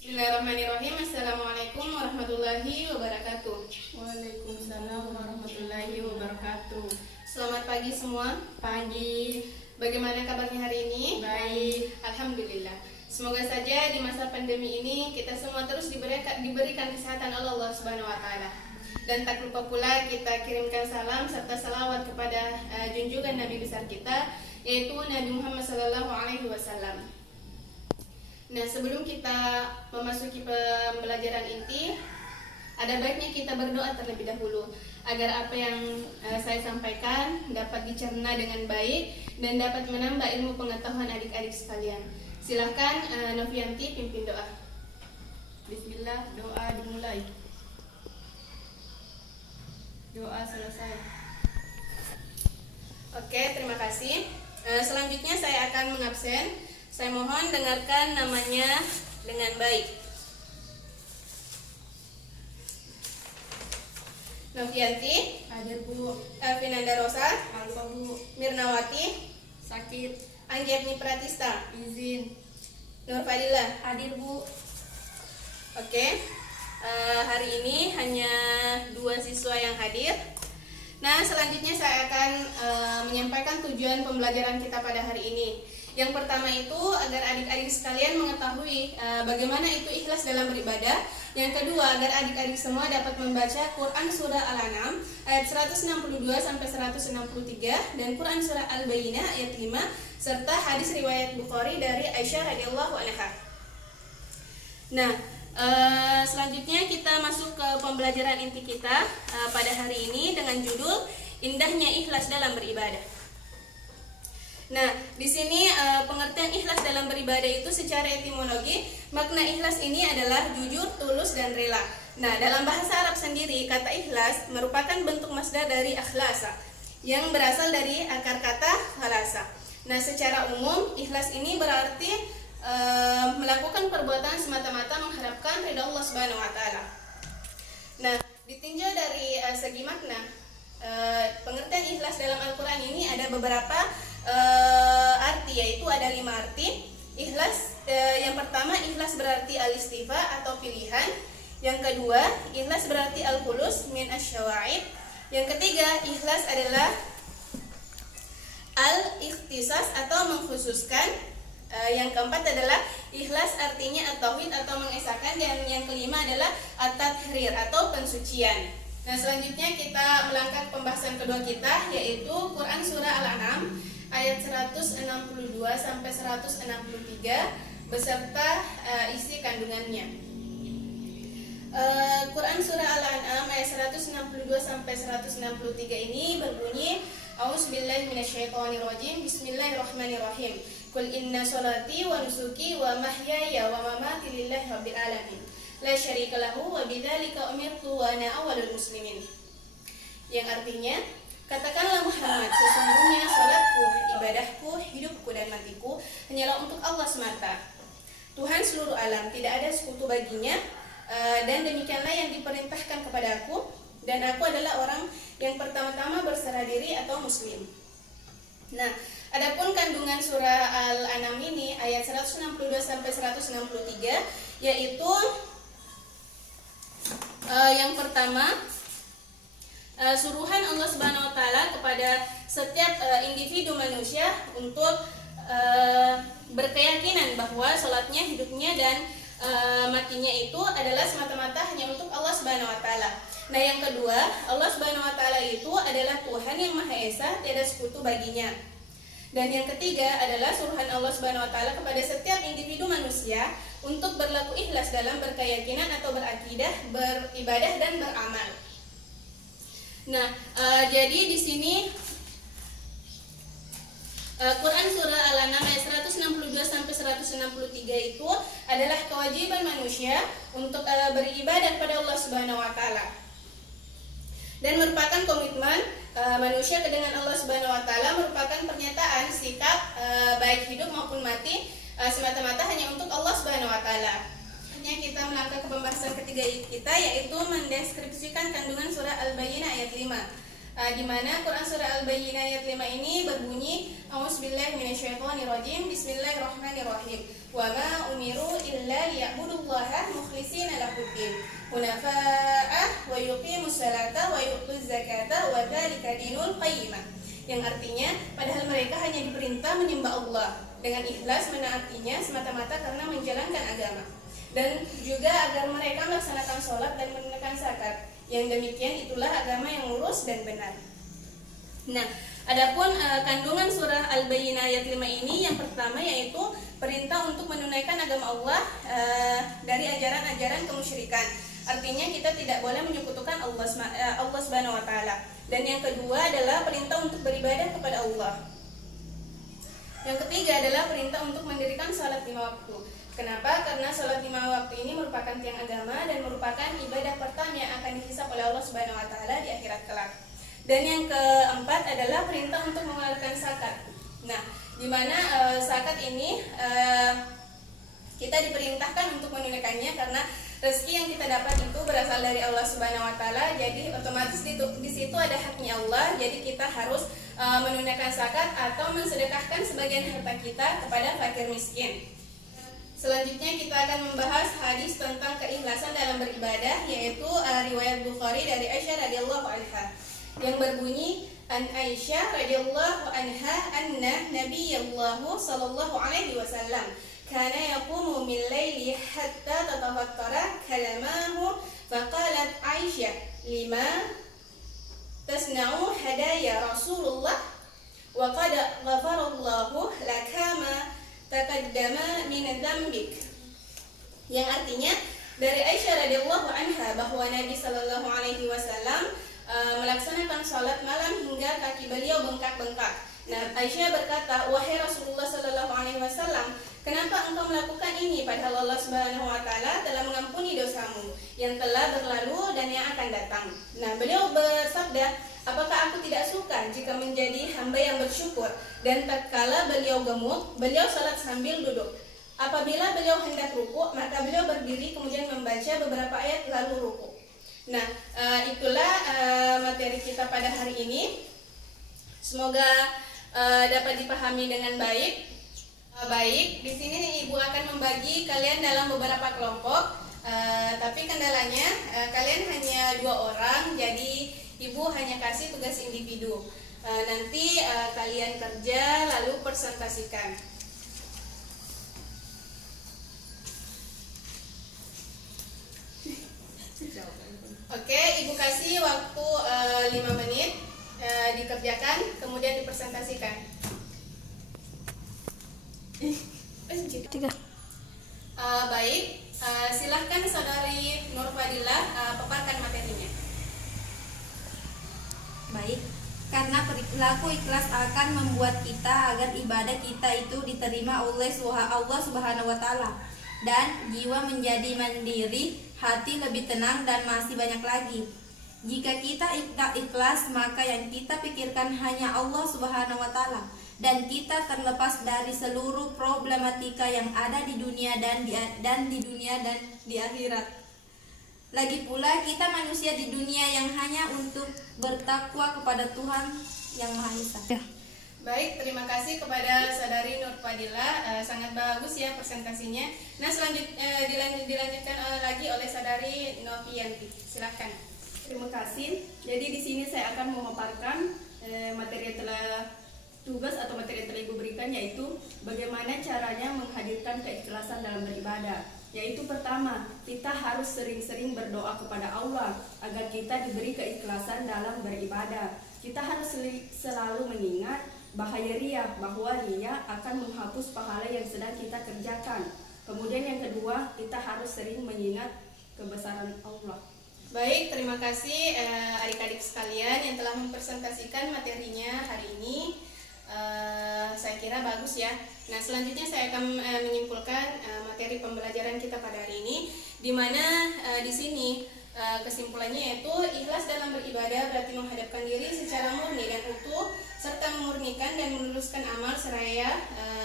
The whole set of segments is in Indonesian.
Bismillahirrahmanirrahim. Assalamualaikum warahmatullahi wabarakatuh. Waalaikumsalam warahmatullahi wabarakatuh. Selamat pagi semua. Pagi. Bagaimana kabarnya hari ini? Baik. Alhamdulillah. Semoga saja di masa pandemi ini kita semua terus diberikan kesehatan oleh Allah Subhanahu wa taala. Dan tak lupa pula kita kirimkan salam serta salawat kepada junjungan Nabi besar kita, yaitu Nabi Muhammad sallallahu alaihi wasallam. Nah, sebelum kita memasuki pembelajaran inti, ada baiknya kita berdoa terlebih dahulu agar apa yang saya sampaikan dapat dicerna dengan baik dan dapat menambah ilmu pengetahuan adik-adik sekalian. Silahkan Novianti pimpin doa. Bismillah, doa dimulai. Doa selesai. Oke, terima kasih. Selanjutnya saya akan mengabsen. Saya mohon dengarkan namanya dengan baik. Novianti, Hadir Bu. Elvinanda Rosa, Alfa Bu. Mirnawati, Sakit. Anjepni Pratista, Izin. Nur Fadila. Hadir Bu. Oke, hari ini hanya 2 siswa yang hadir. Nah, selanjutnya saya akan menyampaikan tujuan pembelajaran kita pada hari ini. Yang pertama itu agar adik-adik sekalian mengetahui bagaimana itu ikhlas dalam beribadah. Yang kedua, agar adik-adik semua dapat membaca Quran Surah Al-An'am ayat 162 sampai 163 dan Quran Surah Al-Bayyinah ayat 5 serta hadis riwayat Bukhari dari Aisyah radhiyallahu anha. Nah, selanjutnya kita masuk ke pembelajaran inti kita pada hari ini dengan judul Indahnya Ikhlas dalam Beribadah. Nah, di sini pengertian ikhlas dalam beribadah itu secara etimologi, makna ikhlas ini adalah jujur, tulus, dan rela. Nah, dalam bahasa Arab sendiri, kata ikhlas merupakan bentuk masdar dari akhlasa, yang berasal dari akar kata khalasa. Nah, secara umum, ikhlas ini berarti melakukan perbuatan semata-mata mengharapkan ridha Allah Subhanahu wa taala. Nah, ditinjau dari segi makna, pengertian ikhlas dalam Al-Qur'an ini ada beberapa arti, yaitu ada 5 arti. Ikhlas yang pertama, ikhlas berarti al-istifa atau pilihan. Yang kedua, ikhlas berarti al-khulus min asy-syawa'ib. Yang ketiga, ikhlas adalah al-ikhtisas atau mengkhususkan. Yang keempat adalah ikhlas artinya at-tauhid atau mengesahkan, dan yang kelima adalah at-tathrir atau pensucian. Nah, selanjutnya kita melangkah ke pembahasan kedua kita, yaitu Quran Surah Al-An'am ayat 162 sampai 163 beserta isi kandungannya. Quran Surah Al-An'am ayat 162 sampai 163 ini berbunyi, A'udzubillahi minasyaitonirrajim. Bismillahirrahmanirrahim. Qul inna sholati wa nusuki wa mahyaya wa mamati lillahi rabbil alamin. La syarika lahu wa bidzalika umirtu wa ana awwalul muslimin. Yang artinya, katakanlah Muhammad, sesungguhnya salatku, ibadahku, hidupku dan matiku hanyalah untuk Allah semata. Tuhan seluruh alam, tidak ada sekutu baginya, dan demikianlah yang diperintahkan kepadaku, dan aku adalah orang yang pertama-tama berserah diri atau muslim. Nah, adapun kandungan surah Al-An'am ini ayat 162 sampai 163, yaitu yang pertama, suruhan Allah Subhanahu wa taala kepada setiap individu manusia untuk berkeyakinan bahwa salatnya, hidupnya dan matinya itu adalah semata-mata hanya untuk Allah Subhanahu wa taala. Nah, yang kedua, Allah Subhanahu wa taala itu adalah Tuhan yang Maha Esa, tiada sekutu baginya. Dan yang ketiga adalah suruhan Allah Subhanahu wa taala kepada setiap individu manusia untuk berlaku ikhlas dalam berkeyakinan atau berakidah, beribadah dan beramal. Nah, jadi di sini Quran Surah Al-An'am ayat 162 sampai 163 itu adalah kewajiban manusia untuk beribadah pada Allah Subhanahu wa taala. Dan merupakan komitmen manusia dengan Allah Subhanahu wa taala, merupakan pernyataan sikap baik hidup maupun mati semata-mata hanya untuk Allah Subhanahu wa taala. Selanjutnya kita melangkah ke pembahasan ketiga kita, yaitu mendeskripsikan kandungan surah Al-Bayyinah ayat 5. di mana Quran surah Al-Bayyinah ayat 5 ini berbunyi A'udzubillahi minasyaitonirrajim, Bismillahirrahmanirrahim. Wa ma umiru illa liya'budullaha mukhlishina lahuddin hunafa'ah wa yuqimus salata wa yu'tuz zakata wa dzalika dinul qayyimah. Yang artinya, padahal mereka hanya diperintah menyembah Allah dengan ikhlas menaatinya semata-mata karena menjalankan agama, dan juga agar mereka melaksanakan sholat dan menunaikan zakat. Yang demikian itulah agama yang lurus dan benar. Nah, adapun kandungan surah Al-Bayyinah ayat 5 ini, yang pertama yaitu perintah untuk menunaikan agama Allah dari ajaran-ajaran kemusyrikan. Artinya kita tidak boleh menyekutukan Allah Subhanahu wa taala. Dan yang kedua adalah perintah untuk beribadah kepada Allah. Yang ketiga adalah perintah untuk mendirikan salat 5 waktu. Kenapa? Karena salat 5 waktu ini merupakan tiang agama dan merupakan ibadah pertama yang akan dihisab oleh Allah Subhanahu wa taala di akhirat kelak. Dan yang keempat adalah perintah untuk mengeluarkan zakat. Nah, di mana zakat ini kita diperintahkan untuk menunaikannya karena rezeki yang kita dapat itu berasal dari Allah Subhanahu wa taala. Jadi otomatis di situ ada haknya Allah. Jadi kita harus menunaikan zakat atau mensedekahkan sebagian harta kita kepada fakir miskin. Selanjutnya kita akan membahas hadis tentang keikhlasan dalam beribadah, yaitu riwayat Bukhari dari Aisyah radhiyallahu anha yang berbunyi, an Aisyah radhiyallahu anha anna Nabiyullah sallallahu alaihi wasallam kana yaqumu min laili hatta tatafakkara kalamahu faqalat Aisyah lima tasna'u hadaya Rasulullah wa qad ghafarallahu lakama taqaddama min dzambik. Yang artinya dari Aisyah radhiyallahu anha bahwa Nabi sallallahu alaihi wasallam melaksanakan salat malam hingga kaki beliau bengkak-bengkak. Nah, Aisyah berkata, "Wahai Rasulullah sallallahu alaihi wasallam, kenapa engkau melakukan ini padahal Allah Subhanahu wa taala telah mengampuni dosamu yang telah berlalu dan yang akan datang?" Nah, beliau bersabda, "Apakah aku tidak suka jika menjadi hamba yang bersyukur?" Dan tatkala beliau gemuk, beliau salat sambil duduk. Apabila beliau hendak ruku, maka beliau berdiri kemudian membaca beberapa ayat lalu ruku. Nah, itulah materi kita pada hari ini. Semoga dapat dipahami dengan baik. Baik, di sini Ibu akan membagi kalian dalam beberapa kelompok. Tapi kendalanya kalian hanya 2 orang, jadi Ibu hanya kasih tugas individu. Nanti kalian kerja lalu presentasikan. Oke, Ibu kasih waktu 5 menit dikerjakan, kemudian dipresentasikan. 3. Baik, silahkan Saudari Nur Fadilah paparkan materinya. Baik, karena perilaku ikhlas akan membuat kita agar ibadah kita itu diterima oleh Allah Subhanahu wa taala, dan jiwa menjadi mandiri, hati lebih tenang, dan masih banyak lagi. Jika kita ikhlas, maka yang kita pikirkan hanya Allah Subhanahu wa taala, dan kita terlepas dari seluruh problematika yang ada di dunia dan di akhirat. Lagi pula kita manusia di dunia yang hanya untuk bertakwa kepada Tuhan yang Maha Esa. Baik, terima kasih kepada Saudari Nur Fadilah, sangat bagus ya presentasinya. Nah, dilanjutkan lagi oleh Saudari Novianti. Silakan. Terima kasih. Jadi di sini saya akan memaparkan materi yang telah tugas atau materi yang telah Ibu berikan, yaitu bagaimana caranya menghadirkan keikhlasan dalam beribadah. Yaitu pertama, kita harus sering-sering berdoa kepada Allah agar kita diberi keikhlasan dalam beribadah. Kita harus selalu mengingat bahaya riya, bahwa riya akan menghapus pahala yang sedang kita kerjakan. Kemudian yang kedua, kita harus sering mengingat kebesaran Allah. Baik, terima kasih adik-adik sekalian yang telah mempresentasikan materinya hari ini. Saya kira bagus ya. Nah, selanjutnya saya akan menyimpulkan materi pembelajaran kita pada hari ini, di mana di sini kesimpulannya yaitu ikhlas dalam beribadah berarti menghadapkan diri secara murni dan utuh serta memurnikan dan meluruskan amal seraya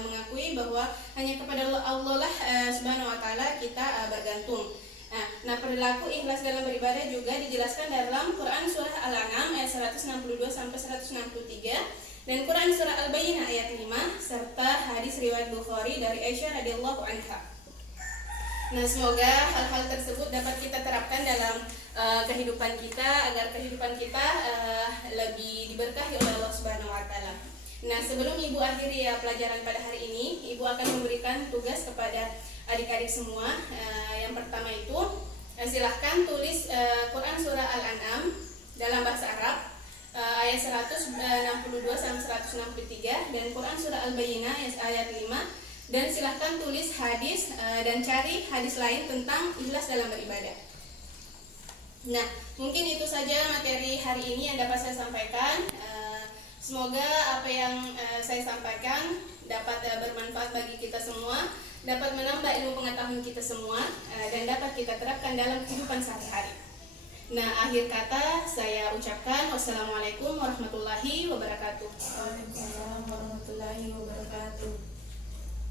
mengakui bahwa hanya kepada Allah lah Subhanahu wa taala kita bergantung. Nah, perilaku ikhlas dalam beribadah juga dijelaskan dalam Quran surah Al-An'am ayat 162 sampai 163 dan Quran surah Al-Bayyinah ayat 5 serta hadis riwayat Bukhari dari Aisyah radhiyallahu anha. Nah, semoga hal-hal tersebut dapat kita terapkan dalam kehidupan kita agar kehidupan kita lebih diberkahi oleh Allah Subhanahu wa taala. Nah, sebelum Ibu akhiri ya pelajaran pada hari ini, Ibu akan memberikan tugas kepada adik-adik semua. Yang pertama itu silahkan tulis Quran surah Al-An'am dalam bahasa Arab ayat 162 sampai 163 dan Quran surah Al-Bayyinah ayat 5 dan silahkan tulis hadis dan cari hadis lain tentang ikhlas dalam beribadah. Nah, mungkin itu saja materi hari ini yang dapat saya sampaikan. Semoga apa yang saya sampaikan dapat bermanfaat bagi kita semua, dapat menambah ilmu pengetahuan kita semua, dan dapat kita terapkan dalam kehidupan sehari-hari. Nah, akhir kata saya ucapkan wassalamualaikum warahmatullahi wabarakatuh. Waalaikumsalam warahmatullahi wabarakatuh.